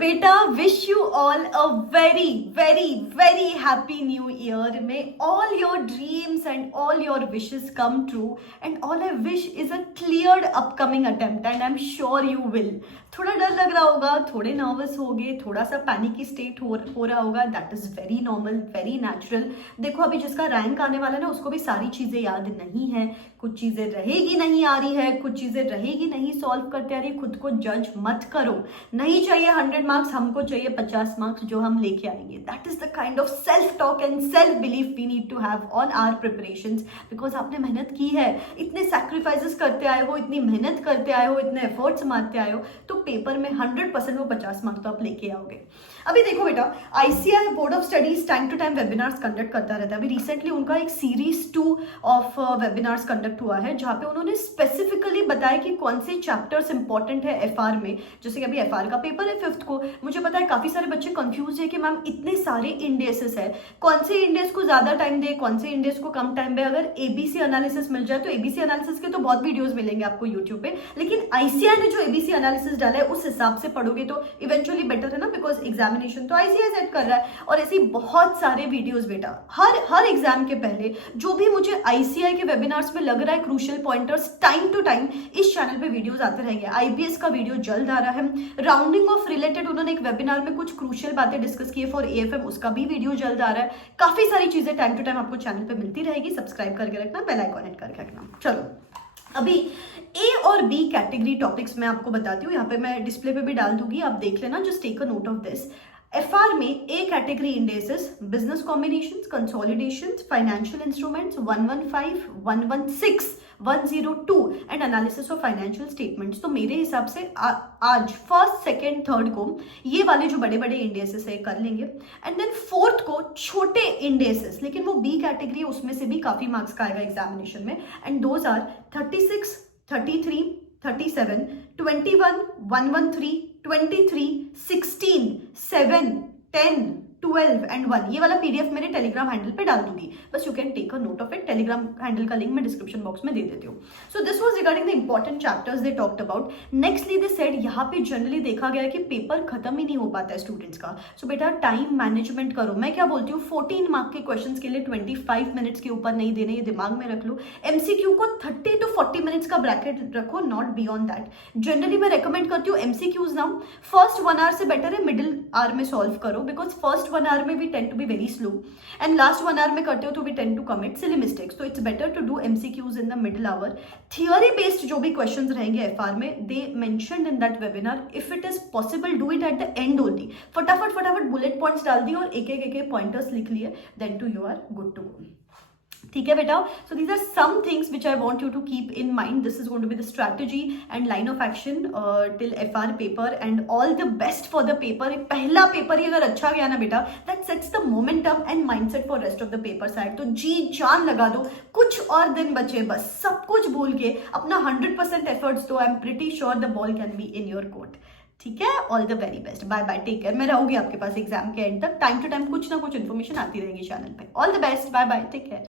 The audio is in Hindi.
बेटा wish you all a very very very happy new year. May all your dreams and all your wishes come true and all I wish is a cleared upcoming attempt and I am sure you will. थोड़ा डर लग रहा होगा, थोड़े नर्वस होगे, थोड़ा सा पैनिकी स्टेट हो रहा होगा. That is very normal, very natural. देखो अभी जिसका रैंक आने वाला है ना, उसको भी सारी चीजें याद नहीं है, कुछ चीजें रहेगी नहीं आ रही है, कुछ चीजें रहेगी नहीं सॉल्व करते आ रही. खुद को जज मत करो. नहीं चाहिए 100 मार्क्स, हमको चाहिए 50 मार्क्स जो हम लेके आएंगे. That is the kind of self talk and self belief we need to have on our preparations. Because आपने मेहनत की है, इतने सैक्रिफाइसेस करते आए हो, इतनी मेहनत करते आए हो, इतने एफर्ट्स मारते आए हो, तो पेपर में 100% वो 50 मार्क्स तो आप लेके आओगे. अभी देखो बेटा, ICI board of studies time to time webinars conduct करता रहता है. अभी रिसेंटली उनका एक सीरीज 2 ऑफ वेबिनार्स कंडक्ट हुआ है, जहां पे उन्होंने स्पेसिफिकली बताया कि कौन से चैप्टर्स इंपॉर्टेंट है एफआर में. जैसे कि अभी एफआर का पेपर है 5th को. मुझे पता है काफी सारे बच्चे कंफ्यूज है कि मैम इतने सारे इंडेसेस है, कौन से इंडेस को ज्यादा टाइम दे, कौन से इंडेस को कम टाइम दे. अगर एबीसी एनालिसिस मिल जाए तो एबीसी एनालिसिस के तो बहुत वीडियोस मिलेंगे आपको यूट्यूब पे, लेकिन आईसीआई ने जो एबीसी एनालिसिस डाला है उस हिसाब से पढ़ोगे तो इवेंचुअली बेटर है ना, बिकॉज एग्जामिनेशन तो आईसीआई सेट कर रहा है. और ऐसे बहुत सारे वीडियोस बेटा हर एग्जाम के पहले जो भी मुझे आईसीआई के वेबिनार्स में लग रहा है crucial pointers, time to time इस चैनल पे वीडियोस आते रहेंगे. आईबीएस का वीडियो जल्द आ रहा है. राउंडिंग ऑफ रिलेटेड उन्होंने एक वेबिनार में कुछ क्रूशियल बातें डिस्कस की है फॉर एएफएम, उसका भी वीडियो जल्द आ रहा है. काफी सारी चीजें टाइम टू टाइम आपको चैनल पे मिलती रहेगी. सब्सक्राइब करके रखना, बेल आइकन हिट करके रखना. चलो अभी ए और बी कैटेगरी टॉपिक्स मैं आपको बताती हूँ. यहाँ पे मैं डिस्प्ले पे भी डाल दूंगी, आप देख लेना. Just take a note of this. FR में A category indices, business combinations, consolidations, financial instruments 115, 116, 102 and analysis of financial statements. तो मेरे हिसाब से आज 1st, 2nd, 3rd को ये वाले जो बड़े बड़े इंडेसेस है कर लेंगे. एंड देन 4th को छोटे इंडेसेस, लेकिन वो बी कैटेगरी, उसमें से भी काफी मार्क्स का आएगा एग्जामिनेशन में. And those are 36, 33, 37, 21, 113, 23, 16, 7, 10, 12 and 1. ये वाला पीडीएफ मेरे टेलीग्राम हैंडल पे डाल दूंगी, बस you can take a note of it. Telegram handle का लिंक मैं डिस्क्रिप्शन बॉक्स में दे देती हूँ. So this was regarding the important chapters they talked about. Nextly they said, यहाँ पे जनरली देखा गया है कि पेपर खत्म ही नहीं हो पाता है स्टूडेंट्स का. सो बेटा टाइम मैनेजमेंट करो. मैं क्या बोलती हूँ, 14 मार्क के क्वेश्चन के लिए 25 मिनट्स के ऊपर नहीं देने, ये दिमाग में रख लो. एमसीक्यू को 30 to 40 मिनट्स का ब्रैकेट रखो, नॉट बियॉन्ड दैट. जनरली मैं रेकमेंड करती हूँ एमसीक्यूज नाउ फर्स्ट 1 आवर से बेटर है मिडिल आवर में सॉल्व करो, बिकॉज फर्स्ट 1 आवर में भी tend to be very slow and last 1 hour में करते हो तो we tend to commit silly mistakes. तो it's better to do MCQs in the middle hour. Theory based जो भी क्वेश्चंस रहेंगे एफआर में, they mentioned in that webinar, if it is possible do it at the end only. फटाफट बुलेट पॉइंट्स डाल दिए और एक एक पॉइंटर्स लिख लिए, then to you are good to go. ठीक है बेटा. So these are some things which I want you to keep in mind. This is going to be the strategy and line of action till FR paper and all the best for the paper. पहला पेपर ही अगर अच्छा गया ना बेटा, that sets the momentum and mindset for rest of the paper side. तो जी जान लगा दो, कुछ और दिन बचे, बस सब कुछ भूल के अपना 100% एफर्ट्स दो. I am pretty sure the ball can be in your court. ठीक है, all the very best. Bye bye, take care. मैं रहूंगी आपके पास एग्जाम के एंड तक. टाइम टू टाइम कुछ ना कुछ इन्फॉर्मेशन आती रहेगी चैनल पे. All the best, bye bye, take care.